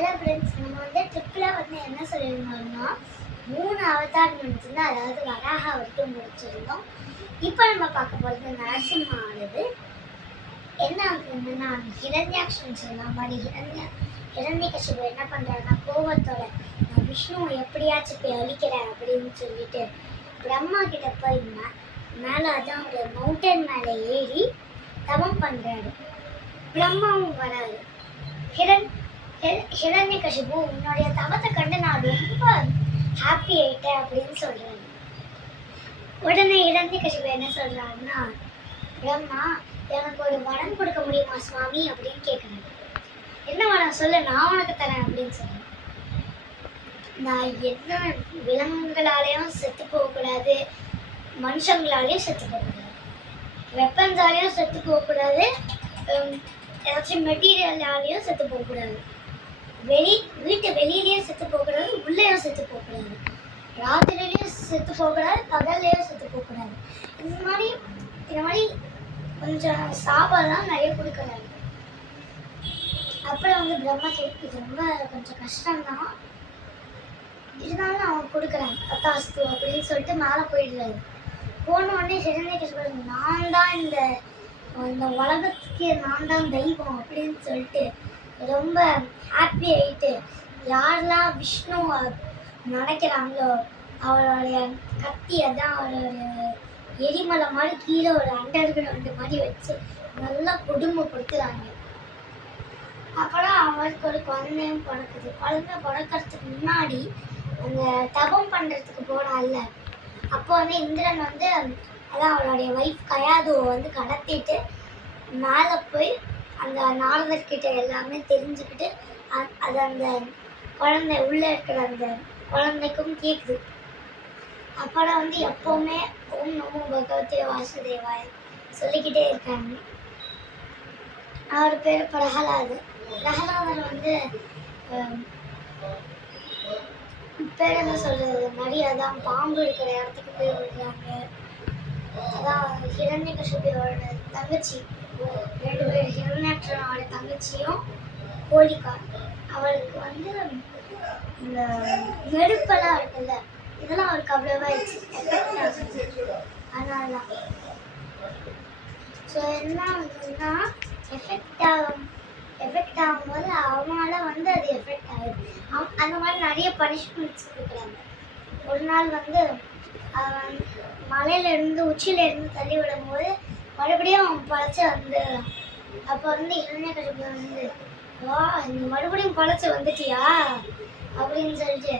Hello friends, நம்ம வந்து ட்ரிப்பில் வந்து என்ன சொல்லியிருந்தோம்னா 3 அவதார் முடிச்சிருந்தோம். அதாவது வராக வரைக்கும் முடிச்சிருந்தோம். இப்போ நம்ம பார்க்க போகிறது நரசிம்மா ஆனது. என்ன ஆகுதுன்னா ஹிரண்யாக்ஷன் சொன்ன மாதிரி ஹிரண்யகசிபு என்ன பண்ணுறாருன்னா கோபத்தோட நான் விஷ்ணுவை எப்படியாச்சும் போய் அழிக்கிறேன் அப்படின்னு சொல்லிட்டு பிரம்மா கிட்ட போய் மேலே அதான் ஒரு மவுண்டன் மேலே ஏறி தவம் பண்ணுறாரு. பிரம்மாவும் வராரு. ஹிரண்யகசிபு உன்னுடைய தவத்தை கண்டு நான் ரொம்ப ஹாப்பி ஆயிட்டேன் அப்படின்னு சொல்றாரு. உடனே ஹிரண்யகசிபு என்ன சொல்றாருன்னா, பிரம்மா எனக்கு ஒரு வரம் கொடுக்க முடியுமா சுவாமி அப்படின்னு கேட்குறாரு. என்ன வரம் சொல்லு, நான் உனக்கு தரேன் அப்படின்னு சொல்றேன். நான் என்ன விலங்குகளாலேயும் செத்து போகக்கூடாது, மனுஷங்களாலேயும் செத்து போகக்கூடாது, வெப்பன்ஸாலேயும் செத்து போகக்கூடாது, ஏதாச்சும் மெட்டீரியலாலேயும் செத்து போகக்கூடாது, வீட்டு வெளியிலேயும் செத்து போகக்கூடாது, உள்ளேயும் செத்து போகக்கூடாது, ராத்திரிலையும் செத்து போகக்கூடாது, பகல்லையும் செத்து போகக்கூடாது. இந்த மாதிரி கொஞ்சம் சாப்பாடுலாம் நிறைய கொடுக்குறாரு. அப்புறம் வந்து பிரம்மா கேட்டு ரொம்ப கொஞ்சம் கஷ்டம்தான், இருந்தாலும் அவன் கொடுக்குறான் அத்தாஸ்து அப்படின்னு சொல்லிட்டு மேலே போயிடுறாரு. போன உடனே ஹிரண்யகசிபு நான் தான் இந்த உலகத்துக்கு நான் தான் தெய்வம் அப்படின்னு சொல்லிட்டு ரொம்ப ஹாப்பி ஆகிட்டு யாரெல்லாம் விஷ்ணு நினைக்கிறாங்களோ அவருடைய கத்தி அதான் அவரோட எரிமலை மாதிரி கீழே ஒரு அண்டர்கிரவுண்டு மாதிரி வச்சு நல்லா கொடுமைப்படுத்துகிறாங்க. அப்புறம் அவருக்கு ஒரு குழந்தையும் பிறக்குது. குழந்தை பிறக்கிறதுக்கு முன்னாடி அந்த தபம் பண்ணுறதுக்கு போனால அப்போ வந்து இந்திரன் வந்து அதான் அவருடைய ஒய்ஃப் கயாதுவை வந்து கடத்திட்டு மேலே போய் அந்த நாரதர்கிட்ட எல்லாமே தெரிஞ்சுக்கிட்டு அது அந்த குழந்தை உள்ளே இருக்கிற அந்த குழந்தைக்கும் கேட்குது. அப்புறம் வந்து எப்போவுமே ஓம் நமோ பகவதே வாசுதேவாய சொல்லிக்கிட்டே இருக்காங்க. அவர் பேர் பிரகலாதர். பிரகலாதர் வந்து பேர் என்ன சொல்றது, நிறைய அதான் பாம்பு இருக்கிற இடத்துக்கு போய் விடுறாங்க. அதான் ஹிரண்யகசிபுவோட தங்கச்சி 2 பேர், ஹிரண்யாட்சனோட தங்கச்சியும் ஹோலிகா. அவளுக்கு வந்து இந்த நெருப்பெல்லாம் இருக்குல்ல, இதெல்லாம் அவருக்கு அவ்வளோவா எஃபெக்ட் ஆகுது. அதனால தான் ஸோ என்ன ஆகுதுன்னா எஃபெக்ட் ஆகும்போது அவனால வந்து அது எஃபெக்ட் ஆகுது. அந்த மாதிரி நிறைய பனிஷ்மெண்ட்ஸ் கொடுக்குறாங்க. ஒரு நாள் வந்து அவன் மலையிலேருந்து உச்சியிலேருந்து தள்ளி விடும்போது மறுபடியும் அவன் பழச்சி வந்துடுறான். அப்போ வந்து ஹிரண்யகசிபு வந்து வா நீ மறுபடியும் பழச்சி வந்துட்டியா அப்படின்னு சொல்லிட்டு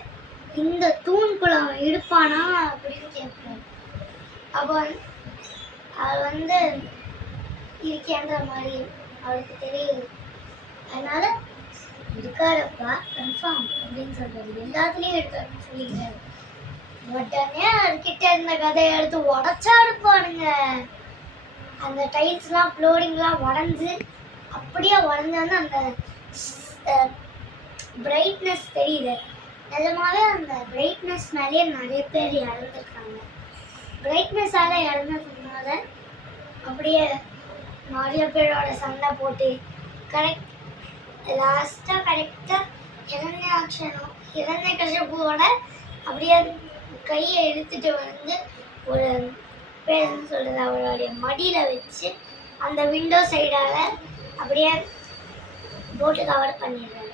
இந்த தூண்குள்ள அவன் இருப்பானா அப்படின்னு கேட்குறான். அப்போ அவள் வந்து இருக்கேன்ற மாதிரி அவளுக்கு தெரியுது. அதனால இருக்காரப்பா கன்ஃபார்ம் அப்படின்னு சொல்றாரு. எல்லாத்துலேயும் இருக்காருன்னு சொல்லிக்கிறாரு. உடனே அதுக்கிட்ட இருந்த கதையை எடுத்து உடச்சா இருப்பானுங்க. அந்த டைல்ஸ்லாம் ஃப்ளோரிங்லாம் உடஞ்சி அப்படியே உடஞ்சி வந்து அந்த பிரைட்னஸ் தெரியுது. நிஜமாவே அந்த பிரைட்னஸ் மேலேயே நிறைய பேர் இறந்துருக்காங்க. பிரைட்னஸால் இறந்ததுனால அப்படியே நிறைய பேரோட சண்டை போட்டு கரெக்டாக ஹிரண்யகசிபுவோட அப்படியே கையை எடுத்துட்டு வந்து ஒரு பேர் என்ன சொல்கிறது அவருடைய மடியில் வச்சு அந்த விண்டோ சைடால் அப்படியே போட்டு கவர் பண்ணிடுறாரு.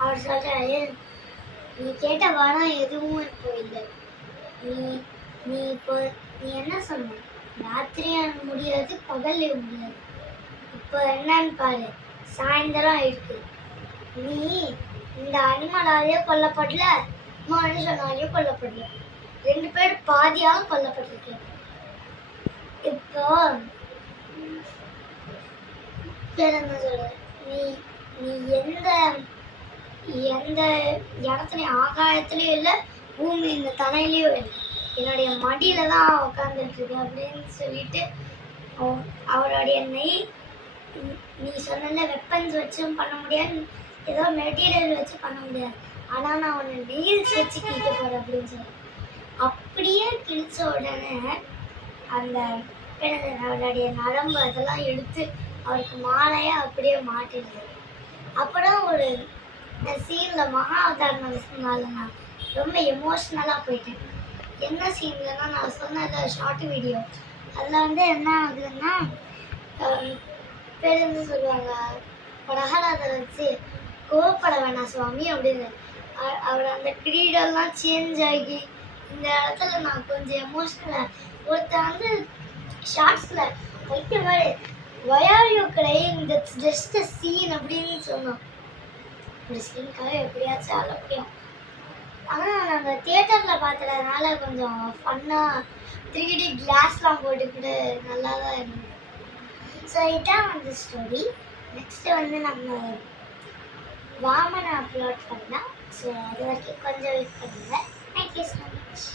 அவர் சொல்கிறாரு, நீ கேட்ட வரம் எதுவும் இப்போ இல்லை. நீ என்ன சொன்ன, ராத்திரியும் முடியாது பகல்லையும் முடியாது. இப்போ என்னன்னு பாரு, சாயந்தரம் ஆயிடுச்சு. நீ இந்த அனிமலாலேயோ கொல்லப்படல, மனுஷனாலேயோ கொல்லப்படல, 2 பேர் பாதியாக கொல்லப்பட்டிருக்கு. இப்போ என்ன சொல்ற, நீ எந்த இடத்துலையும் ஆகாயத்துலேயும் இல்லை, பூமி இந்த தலையிலையும் இல்லை, என்னுடைய மடியில தான் உட்காந்துட்டு இருக்கு அப்படின்னு சொல்லிட்டு அவருடைய நீ சொன்ன வெப்பன்ஸ் வச்சும் பண்ண முடியாது, ஏதோ மெட்டீரியல் வச்சு பண்ண முடியாது, ஆனால் நான் உன்னை நெயில்ஸ் வச்சு கிழிக்க போகிறேன் அப்படின்னு சொல்லி அப்படியே கிழிச்ச உடனே அந்த அவருடைய நரம்பு அதெல்லாம் எடுத்து அவருக்கு மாலையாக அப்படியே மாட்டிடுது. அப்புறம் ஒரு இந்த சீனில் மகா அவதார் நரசிம்மாவில் நான் ரொம்ப எமோஷ்னலாக போயிட்டேன். என்ன சீன்லன்னா நான் சொன்ன ஷார்ட் வீடியோ அதில் வந்து என்ன ஆகுதுன்னா பேர் வந்து சொல்லுவாங்க பிரகலாதரை வச்சு கோவப்பட வேணாம் சுவாமி அப்படின்னு அவர் அந்த கிரீடெல்லாம் சேஞ்ச் ஆகி இந்த இடத்துல நான் கொஞ்சம் எமோஷ்னலாக ஒருத்தர் வந்து ஷார்ட்ஸில் வைக்க மாதிரி வயாரியோ கிடையாது இந்த ஜஸ்ட் சீன் அப்படின்னு சொன்னோம். ஒரு சீனுக்காக எப்படியாச்சும் ஆள முடியும். ஆனால் நாங்கள் தியேட்டரில் பார்த்ததுனால கொஞ்சம் ஃபன்னாக 3D கிளாஸ்லாம் போட்டுக்கிட்டு நல்லா தான் இருந்தது. ஸோ இதான் வந்து ஸ்டோரி. நெக்ஸ்ட்டு வந்து நம்ம வாமனை அப்லோட் பண்ணலாம். ஸோ அது வரைக்கும் கொஞ்சம் வெயிட் பண்ணுங்கள். Thank you so much.